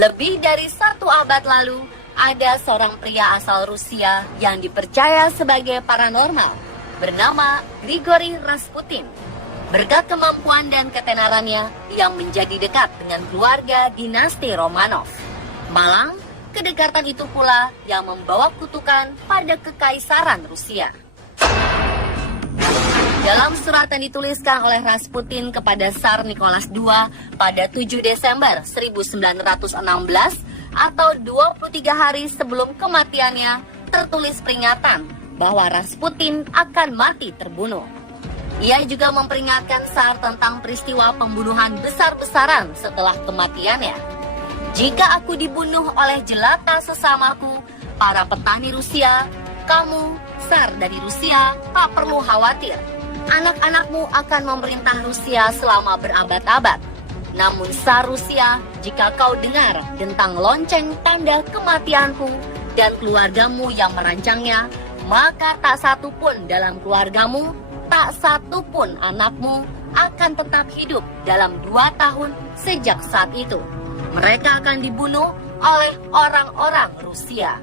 Lebih dari 1 abad lalu, ada seorang pria asal Rusia yang dipercaya sebagai paranormal, bernama Grigori Rasputin. Berkat kemampuan dan ketenarannya, yang menjadi dekat dengan keluarga dinasti Romanov. Malang, kedekatan itu pula yang membawa kutukan pada kekaisaran Rusia. Dalam surat yang dituliskan oleh Rasputin kepada Tsar Nicholas II pada 7 Desember 1916 atau 23 hari sebelum kematiannya, tertulis peringatan bahwa Rasputin akan mati terbunuh. Ia juga memperingatkan Tsar tentang peristiwa pembunuhan besar-besaran setelah kematiannya. Jika aku dibunuh oleh jelata sesamaku, para petani Rusia, kamu, Tsar dari Rusia, tak perlu khawatir. Anak-anakmu akan memerintah Rusia selama berabad-abad. Namun Tsar Rusia, jika kau dengar tentang lonceng tanda kematianku dan keluargamu yang merancangnya, maka tak satu pun dalam keluargamu, tak satu pun anakmu akan tetap hidup dalam 2 tahun sejak saat itu. Mereka akan dibunuh oleh orang-orang Rusia.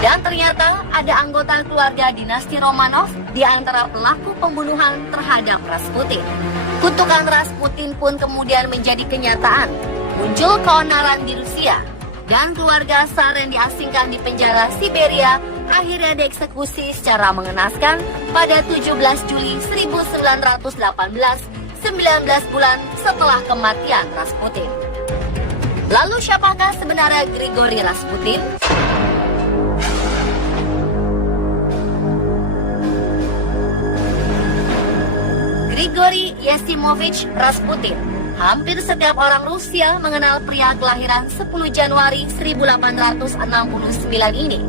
Dan ternyata ada anggota keluarga dinasti Romanov di antara pelaku pembunuhan terhadap Rasputin. Kutukan Rasputin pun kemudian menjadi kenyataan. Muncul keonaran di Rusia, dan keluarga Tsar yang diasingkan di penjara Siberia akhirnya dieksekusi secara mengenaskan pada 17 Juli 1918, 19 bulan setelah kematian Rasputin. Lalu siapakah sebenarnya Grigori Rasputin? Grigori Yasimovich Rasputin. Hampir setiap orang Rusia mengenal pria kelahiran 10 Januari 1869 ini.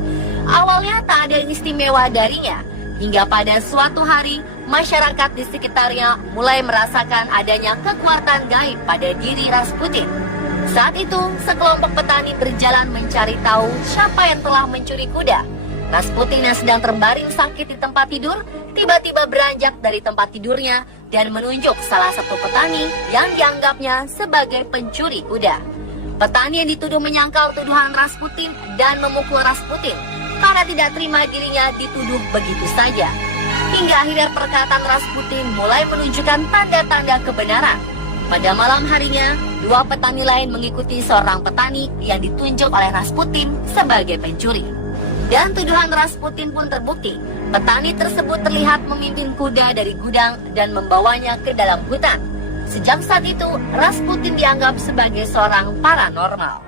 Awalnya tak ada yang istimewa darinya, hingga pada suatu hari masyarakat di sekitarnya mulai merasakan adanya kekuatan gaib pada diri Rasputin. Saat itu, sekelompok petani berjalan mencari tahu siapa yang telah mencuri kuda. Rasputin yang sedang terbaring sakit di tempat tidur, tiba-tiba beranjak dari tempat tidurnya dan menunjuk salah satu petani yang dianggapnya sebagai pencuri kuda. Petani yang dituduh menyangkal tuduhan Rasputin dan memukul Rasputin karena tidak terima dirinya dituduh begitu saja. Hingga akhirnya perkataan Rasputin mulai menunjukkan tanda-tanda kebenaran. Pada malam harinya, 2 petani lain mengikuti seorang petani yang ditunjuk oleh Rasputin sebagai pencuri. Dan tuduhan Rasputin pun terbukti. Petani tersebut terlihat memimpin kuda dari gudang dan membawanya ke dalam hutan. Sejak saat itu, Rasputin dianggap sebagai seorang paranormal.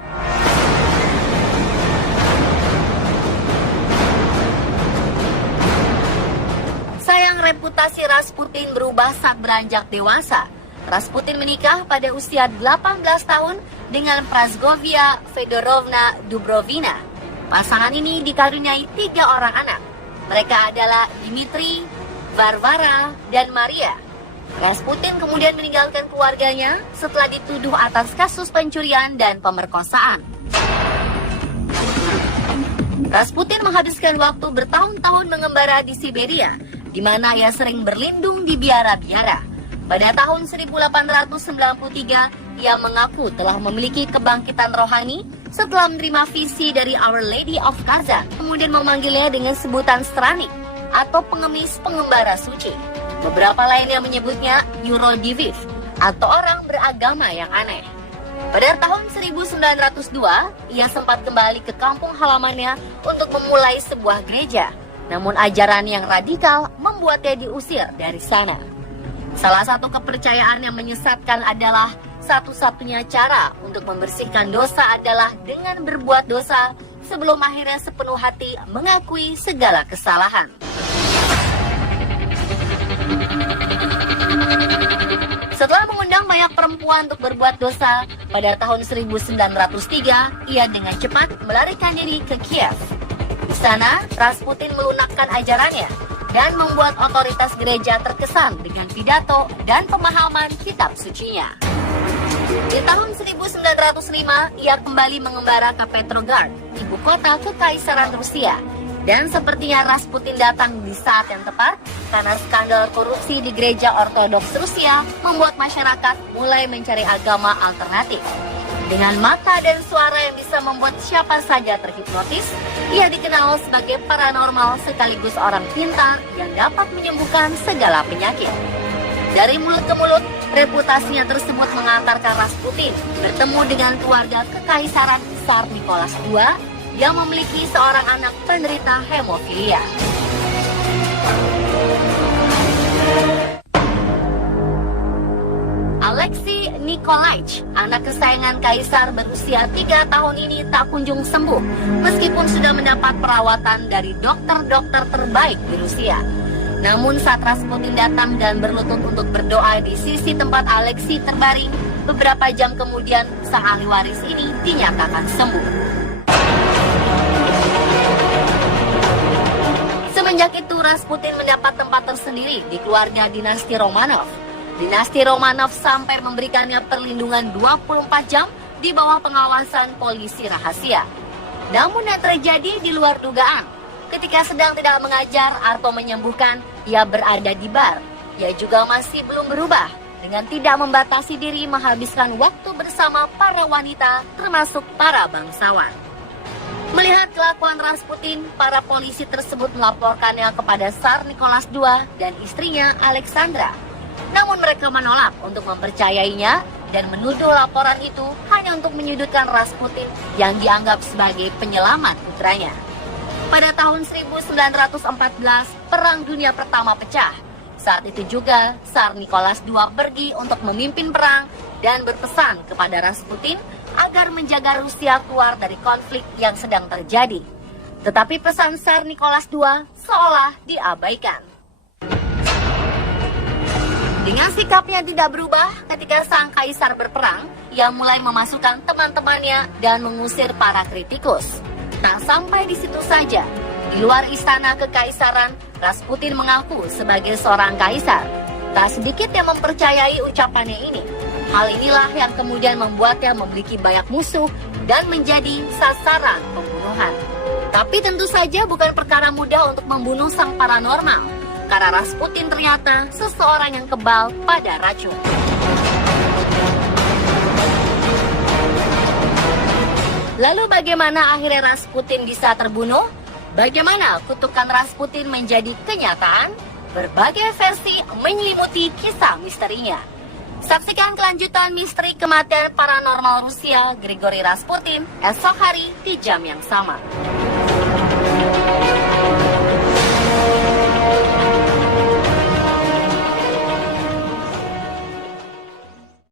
Sayang, reputasi Rasputin berubah saat beranjak dewasa. Rasputin menikah pada usia 18 tahun dengan Praskovia Fedorovna Dubrovina. Pasangan ini dikaruniai 3 orang anak. Mereka adalah Dmitri, Varvara, dan Maria. Rasputin kemudian meninggalkan keluarganya setelah dituduh atas kasus pencurian dan pemerkosaan. Rasputin menghabiskan waktu bertahun-tahun mengembara di Siberia, di mana ia sering berlindung di biara-biara. Pada tahun 1893, ia mengaku telah memiliki kebangkitan rohani setelah menerima visi dari Our Lady of Kazan, kemudian memanggilnya dengan sebutan Stranik atau pengemis pengembara suci. Beberapa lainnya menyebutnya Eurodiviv atau orang beragama yang aneh. Pada tahun 1902, ia sempat kembali ke kampung halamannya untuk memulai sebuah gereja. Namun ajaran yang radikal membuatnya diusir dari sana. Salah satu kepercayaan yang menyesatkan adalah satu-satunya cara untuk membersihkan dosa adalah dengan berbuat dosa sebelum akhirnya sepenuh hati mengakui segala kesalahan. Setelah mengundang banyak perempuan untuk berbuat dosa, pada tahun 1903 ia dengan cepat melarikan diri ke Kiev. Di sana, Rasputin melunakkan ajarannya dan membuat otoritas gereja terkesan dengan pidato dan pemahaman kitab sucinya. Di tahun 1905, ia kembali mengembara ke Petrograd, ibu kota Kekaisaran Rusia. Dan sepertinya Rasputin datang di saat yang tepat karena skandal korupsi di gereja Ortodoks Rusia membuat masyarakat mulai mencari agama alternatif. Dengan mata dan suara yang bisa membuat siapa saja terhipnotis, ia dikenal sebagai paranormal sekaligus orang pintar yang dapat menyembuhkan segala penyakit. Dari mulut ke mulut, reputasinya tersebut mengantarkan Rasputin bertemu dengan keluarga kekaisaran Tsar Nicholas II yang memiliki seorang anak penderita hemofilia. Alexei Nikolaich, anak kesayangan kaisar berusia 3 tahun ini tak kunjung sembuh meskipun sudah mendapat perawatan dari dokter-dokter terbaik di Rusia. Namun saat Rasputin datang dan berlutut untuk berdoa di sisi tempat Alexei terbaring, beberapa jam kemudian sang ahli waris ini dinyatakan sembuh. Semenjak itu Rasputin mendapat tempat tersendiri di keluarga dinasti Romanov. Dinasti Romanov sampai memberikannya perlindungan 24 jam di bawah pengawasan polisi rahasia. Namun yang terjadi di luar dugaan. Ketika sedang tidak mengajar atau menyembuhkan, ia berada di bar. Ia juga masih belum berubah dengan tidak membatasi diri menghabiskan waktu bersama para wanita termasuk para bangsawan. Melihat kelakuan Rasputin, para polisi tersebut melaporkannya kepada Tsar Nicholas II dan istrinya Alexandra. Namun mereka menolak untuk mempercayainya dan menuduh laporan itu hanya untuk menyudutkan Rasputin yang dianggap sebagai penyelamat putranya. Pada tahun 1914, Perang Dunia Pertama pecah. Saat itu juga, Tsar Nicholas II pergi untuk memimpin perang dan berpesan kepada Rasputin agar menjaga Rusia keluar dari konflik yang sedang terjadi. Tetapi pesan Tsar Nicholas II seolah diabaikan. Dengan sikapnya tidak berubah ketika sang kaisar berperang, ia mulai memasukkan teman-temannya dan mengusir para kritikus. Tak sampai di situ saja, di luar istana kekaisaran, Rasputin mengaku sebagai seorang kaisar. Tak sedikit yang mempercayai ucapannya ini. Hal inilah yang kemudian membuatnya memiliki banyak musuh dan menjadi sasaran pembunuhan. Tapi tentu saja bukan perkara mudah untuk membunuh sang paranormal, karena Rasputin ternyata seseorang yang kebal pada racun. Lalu bagaimana akhirnya Rasputin bisa terbunuh? Bagaimana kutukan Rasputin menjadi kenyataan? Berbagai versi menyelimuti kisah misterinya. Saksikan kelanjutan misteri kematian paranormal Rusia Grigori Rasputin esok hari di jam yang sama.